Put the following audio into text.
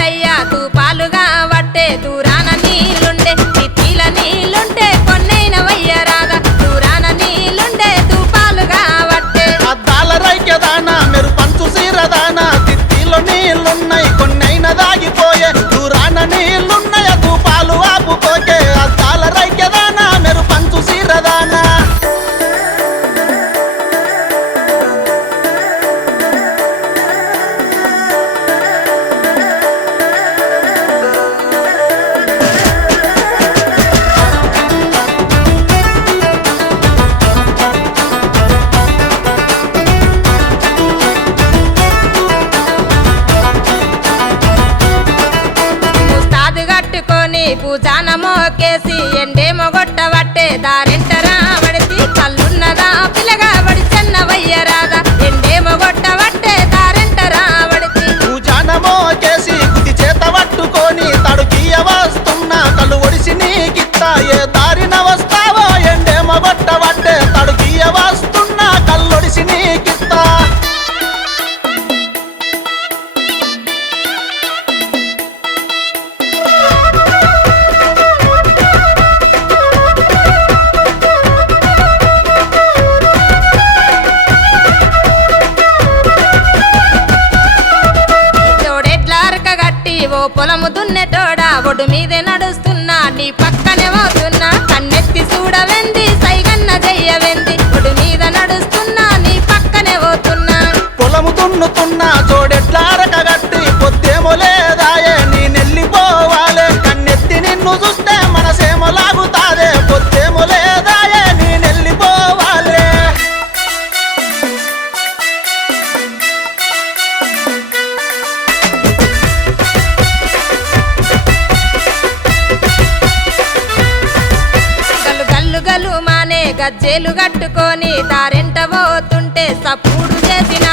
వట్టయ్యా తూపాలుగా వట్టే దూరాన నీళ్ళుండే తిత్తిల నీళ్ళుంటే కొన్నైన వయ్యరాదా దూరాన నీళ్ళుండే తూపాలుగా వట్టే అద్దాల రైక్యదానా మెరు పంచు సీరదానా తిత్తిలో నీళ్ళున్నాయి కొన్నైన దాగిపోయే దూరాన నీళ్ళున్నాయ తూపాలు ఆపుకోకే అద్దాల రైక్యదానా మెరు పంచు సీరదానా ముస్తాదు కట్టుకొని పూజాన మోకేసి ఎండేమో గొట్టవట్టే దారెంటరా వడితి కల్లున్నదా పిల్లగా వడి చెన్న వయ్యరాదా ఎండేమో గొట్టవట్టే దారెంటరా వడితి పూజానమో చేసి కుది చేత పట్టుకొని తడుకియ వస్తున్నా కళ్ళు ఒడిసి నీకిత్తా ఏ దారిన వస్తావో ఎండేమో గొట్టవట్టే తడుకియ వస్తున్నా కళ్ళొడిసి నీకిత్తా జోడెడ్లారక గట్టి ఓ పొలము దున్నెటోడా ఒడు మీదే నడుస్తున్నా నీ పక్కనే పోతున్నా కన్నెత్తి చూడవెంది సైగన్న చెయ్యవెంది ఒడు మీద నడుస్తున్నా నీ పక్కనే పోతున్నా పొలము దున్నుతున్నా జోడెట్లారక గట్టి పొద్దేమో లేదాయే నీ నెల్లిపోవాలే కన్నెత్తి నిన్ను చూస్తే మనసేమో లాగుతాదే పొద్దేమో లేదాయే నీ నెల్లిపోవాలే గల్లు గల్లు గల్లు మానే గజ్జేలు కట్టుకొని దారెంట పోతుంటే సప్పుడు చేసిన